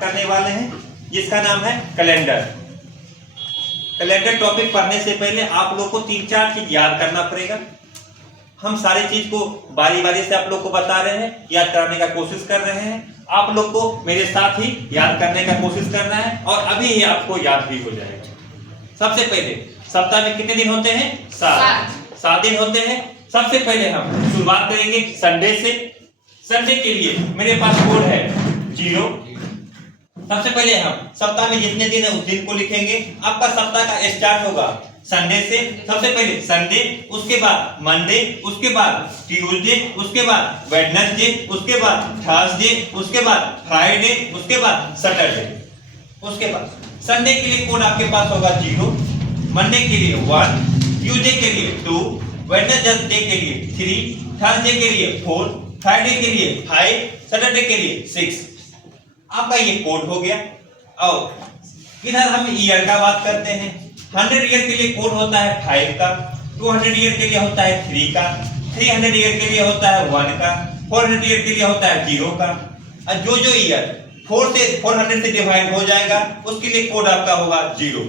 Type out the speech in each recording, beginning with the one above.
करने वाले हैं जिसका नाम है कैलेंडर। कैलेंडर टॉपिक पढ़ने से पहले आप लोग को 3-4 चीज याद करना पड़ेगा। हम सारी चीज को बारी बारी से आप लोग को बता रहे हैं, याद करने का कोशिश कर रहे हैं। आप लोग को मेरे साथ ही याद करने का कोशिश करना है और अभी ही आपको याद भी हो जाएगा। सबसे पहले सप्ताह में कितने दिन होते हैं? 7 दिन होते हैं। सबसे पहले हम शुरुआत करेंगे संडे से। संडे के लिए मेरे पास कोड है 0। सबसे पहले हम सप्ताह में जितने दिन है उस दिन को लिखेंगे। आपका सप्ताह का स्टार्ट होगा संडे से। सबसे पहले संडे, उसके बाद मंडे, उसके बाद ट्यूसडे, उसके बाद वेडनेसडे, उसके बाद थर्सडे, उसके बाद फ्राइडे, उसके बाद सैटरडे। उसके बाद संडे के लिए कोड आपके पास होगा 0, मंडे के लिए 1, ट्यूसडे के लिए 2, वेडनेसडे के लिए 3, थर्सडे के लिए 4, फ्राइडे के लिए 5, सैटरडे के लिए 6। आपका ये कोड हो गया। और इधर हम ईयर का बात करते हैं। 100 ईयर के लिए कोड होता है 5 का, 200 ईयर के लिए होता है 3 का, 300 ईयर के लिए होता है 1 का, 400 ईयर के लिए होता है 0 का। और जो ईयर 400 से डिवाइड हो जाएगा उसके लिए कोड आपका होगा 0।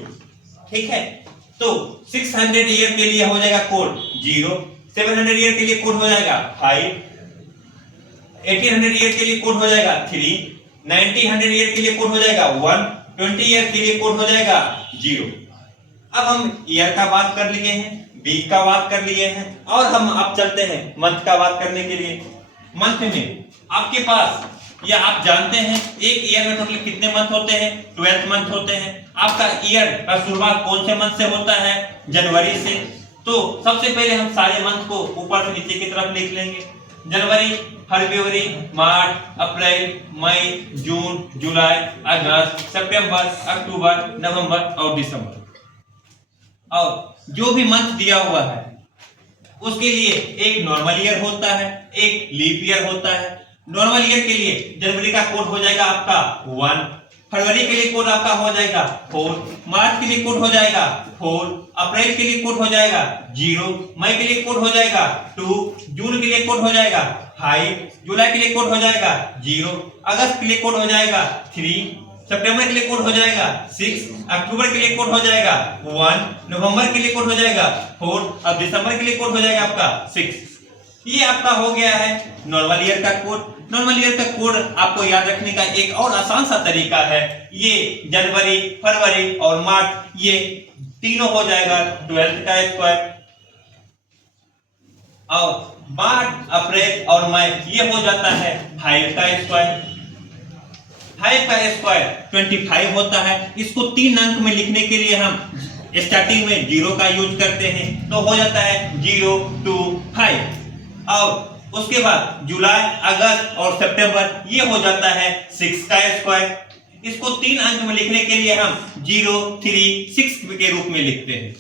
ठीक है, तो 600 ईयर के लिए हो जाएगा कोड 0, 700 ईयर के लिए कोड हो जाएगा 5, 1800 ईयर के लिए कोड हो जाएगा 3, 1900 ईयर के लिए कोड हो जाएगा 1, 20 ईयर के लिए कोड हो जाएगा 0। अब हम ईयर का बात कर लिए हैं, वीक का बात कर लिए हैं और हम अब चलते हैं मंथ का बात करने के लिए। मंथ में आपके पास या आप जानते हैं एक ईयर में टोटल कितने मंथ होते हैं? 12 मंथ होते हैं। आपका ईयर का शुरुआत कौन से मंथ से होता है? जनवरी से। तो सबसे पहले हम सारे मंथ को ऊपर से नीचे की तरफ लिख लेंगे। जनवरी, फरवरी, मार्च, अप्रैल, मई, जून, जुलाई, अगस्त, सितंबर, अक्टूबर, नवंबर और दिसंबर। और जो भी मंथ दिया हुआ है उसके लिए एक नॉर्मल ईयर होता है, एक लीप ईयर होता है। नॉर्मल ईयर के लिए जनवरी का कोड हो जाएगा आपका 1, फरवरी के लिए कोड आपका हो जाएगा 4, मार्च के लिए कोड हो जाएगा 4, अप्रैल के लिए कोड हो जाएगा 0, मई के लिए कोड हो जाएगा 2, जून के लिए कोड हो जाएगा 5, जुलाई के लिए कोड हो जाएगा 0, अगस्त के लिए कोड हो जाएगा 3, सितंबर के लिए कोड हो जाएगा 6, अक्टूबर के लिए कोड हो जाएगा 1, नवंबर के लिए कोड हो जाएगा 4 और दिसंबर के लिए कोड हो जाएगा आपका 6। ये आपका हो गया है नॉर्मल ईयर का कोड। नॉर्मल ईयर का कोड आपको याद रखने का एक और आसान सा तरीका है, ये जनवरी, फरवरी और मार्च ये तीनों हो जाएगा 12 का स्क्वायर, और मार्च, अप्रैल और मई ये हो जाता है 5 का स्क्वायर। 5 का स्क्वायर 25 होता है। इसको 3 अंक में लिखने के लिए हम स्टार्टिंग में 0 का यूज करते हैं, तो हो जाता है 0 2 5। और उसके बाद जुलाई, अगस्त और सितंबर ये हो जाता है 6 का स्क्वायर। इसको 3 अंक में लिखने के लिए हम 0 3 6 के रूप में लिखते हैं।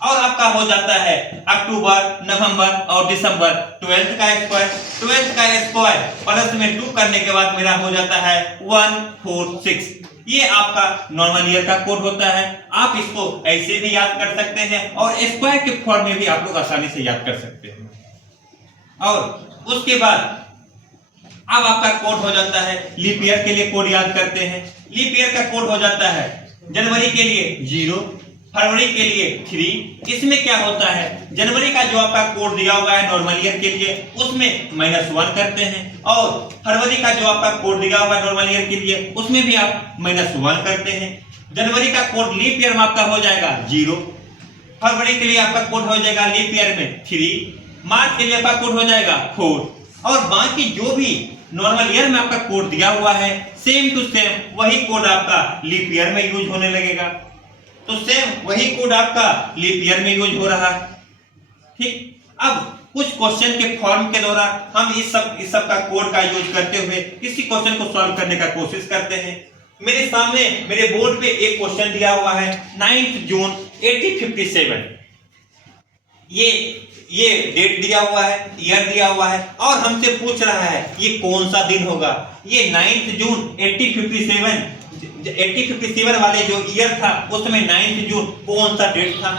और आपका हो जाता है अक्टूबर, नवंबर और दिसंबर 12 का स्क्वायर। 12 का स्क्वायर प्लस में 2 करने के बाद मेरा हो जाता है 1 4 6। ये आपका नॉर्मल ईयर का कोड होता है। आप इसको ऐसे भी याद कर सकते हैं और स्क्वायर के फॉर्म में भी आप लोग आसानी से याद कर सकते हैं। और उसके बाद अब आपका कोड हो जाता है, लीप ईयर के लिए कोड याद करते हैं। लीप ईयर का कोड हो जाता है जनवरी के लिए 0, फरवरी के लिए 3। इसमें क्या होता है, जनवरी का जो आपका कोड दिया हुआ है नॉर्मल ईयर के लिए उसमें -1 करते हैं, और फरवरी का जो आपका कोड दिया हुआ है नॉर्मल ईयर के लिए उसमें भी आप -1 करते हैं। जनवरी का कोड लीप ईयर में आपका हो जाएगा 0, फरवरी के लिए आपका कोड हो जाएगा लीप ईयर में 3, मार्च के लिए आपका कोड हो जाएगा 4, और बाकी जो भी नॉर्मल ईयर में आपका कोड दिया हुआ है सेम टू सेम वही कोड आपका लीप ईयर में यूज होने लगेगा। तो सेम वही कोड आपका लीप ईयर में यूज हो रहा है। ठीक, अब कुछ क्वेश्चन के फॉर्म के द्वारा हम इस सब का कोड का यूज करते हुए किसी क्वेश्चन को सॉल्व करने का कोशिश करते हैं। मेरे सामने मेरे बोर्ड पे एक क्वेश्चन दिया हुआ है 9 जून 1857। ये डेट दिया हुआ है, ईयर दिया हुआ है और हमसे पूछ रहा है ये कौन सा दिन होगा। ये 9 जून 1857 वाले जो ईयर था उसमें 9 जून कौन सा डेट था।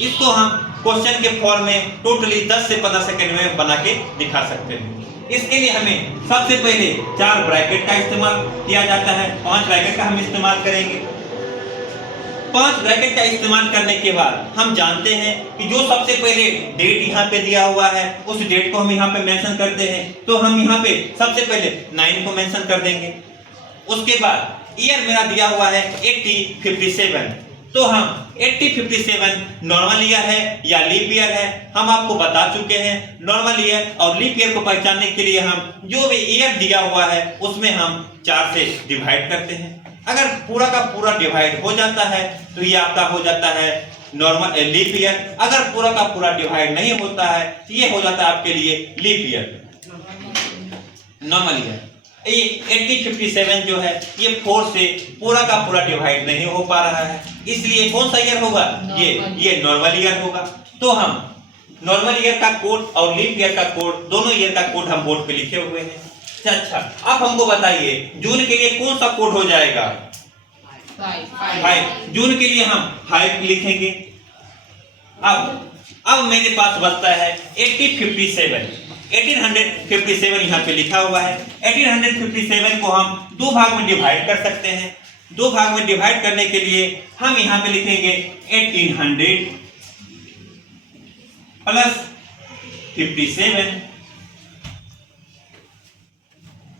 इसको हम क्वेश्चन के फॉर्म में टोटली 10 से 15 सेकंड में बना के दिखा सकते हैं। इसके लिए हमें सबसे पहले 4 ब्रैकेट का इस्तेमाल किया जाता है, 5 ब्रैकेट का हम इस्तेमाल करेंगे। 5 ब्रैकेट का इस्तेमाल करने के बाद हम जानते हैं कि जो सबसे पहले डेट यहाँ पे दिया हुआ है उस डेट को हम यहाँ पे मेंशन करते हैं, तो हम यहाँ पे सबसे पहले 9 को मेंशन कर देंगे। उसके बाद ईयर मेरा दिया हुआ है 8057, तो हम 8057 नॉर्मल ईयर है या लीप ईयर है हम आपको बता चुके हैं। नॉर्मल ईयर और लीप ईयर को पहचानने के लिए हम जो भी ईयर दिया हुआ है उसमें हम 4 से डिवाइड करते हैं। अगर पूरा का पूरा डिवाइड हो जाता है तो ये आपका हो जाता है नॉर्मल लीप ईयर। अगर पूरा का पूरा डिवाइड नहीं होता है तो ये हो जाता है आपके लिए लीप ईयर, नॉर्मल ईयर। ये 8057 जो है ये 4 से पूरा का पूरा डिवाइड नहीं हो पा रहा है, इसलिए कौन सा ईयर होगा, ये नॉर्मल ईयर होगा। तो हम नॉर्मल ईयर का कोड और लीप ईयर का कोड, दोनों ईयर का कोड हम बोर्ड पे लिखे हुए हैं। अच्छा, अब हमको बताइए जून के लिए कौन सा कोड हो जाएगा, 5। जून के लिए हम 5 लिखेंगे। अब मेरे पास बचता है 1857 यहाँ पे लिखा हुआ है। 1857 को हम 2 भाग में डिवाइड कर सकते हैं। 2 भाग में डिवाइड करने के लिए हम यहाँ पे लिखेंगे 1800 प्लस 57।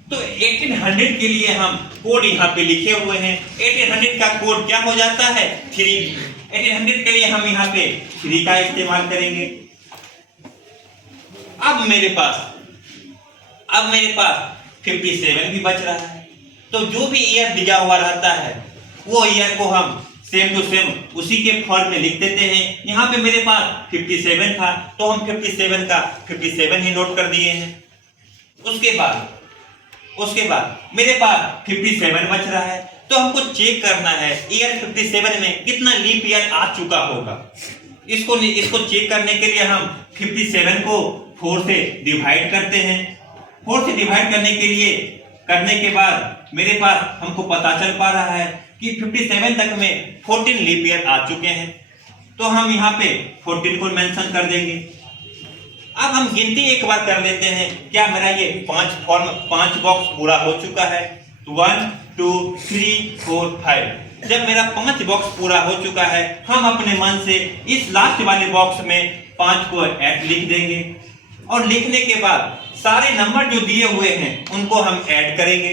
तो 1800 के लिए हम कोड यहाँ पे लिखे हुए हैं। 1800 का कोड क्या हो जाता है, 3। 1800 के लिए हम यहाँ पे 3 का इस्तेमाल करेंगे। अब मेरे पास 57 भी बच रहा है। तो जो भी ईयर दिया हुआ रहता है वो ईयर को हम सेम टू सेम उसी के फॉर्म में लिख देते हैं। यहाँ पे मेरे पास 57 था तो हम 57 का 57 ही नोट कर दिए हैं। उसके बाद मेरे पास 57 बच रहा है, तो हमको चेक करना है ईयर 57 में कितना लीप ईयर आ चुका होगा। इसको चेक करने के लिए हम 57 को 4 से डिवाइड करते हैं। 4 से डिवाइड करने के बाद मेरे पास हमको पता चल पा रहा है कि 57 तक में 14 लीप ईयर आ चुके हैं, तो हम यहाँ पे 14 को मेंशन कर देंगे। अब हम गिनती एक बार कर लेते हैं, क्या मेरा ये 5 बॉक्स पूरा हो चुका है। 1 2 3 4 5। जब मेरा 5 बॉक्स पूरा हो चुका है हम अपने मन से इस लास्ट वाले बॉक्स में 5 को ऐड लिख देंगे, और लिखने के बाद सारे नंबर जो दिए हुए हैं उनको हम ऐड करेंगे।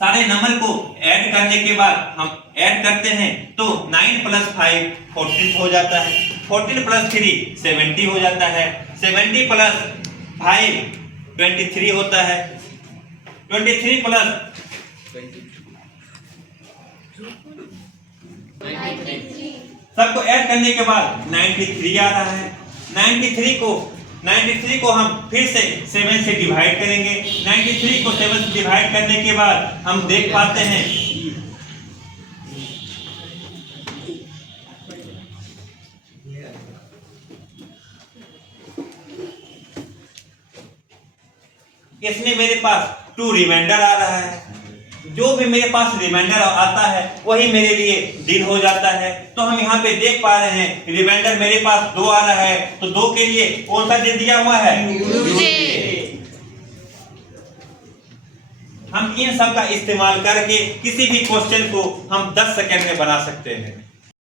सारे नंबर को ऐड करने के बाद हम ऐड करते हैं तो 9 + 5 14 हो जाता है। 14 + 3 70 हो जाता है। 70 + 5 23 होता है। 23 + सबको ऐड करने के बाद 93 आ रहा है। 93 को हम फिर से 7 से डिवाइड करेंगे। 93 को 7 से डिवाइड करने के बाद हम देख पाते हैं इसमें मेरे पास 2 रिमाइंडर आ रहा है। जो भी मेरे पास रिमाइंडर आता है वही मेरे लिए दिन हो जाता है। तो हम यहाँ पे देख पा रहे हैं रिमाइंडर मेरे पास 2 आ रहा है, तो 2 के लिए कौन सा दिन दिया हुआ है, हम इन सब का इस्तेमाल करके किसी भी क्वेश्चन को हम 10 सेकंड में बना सकते हैं।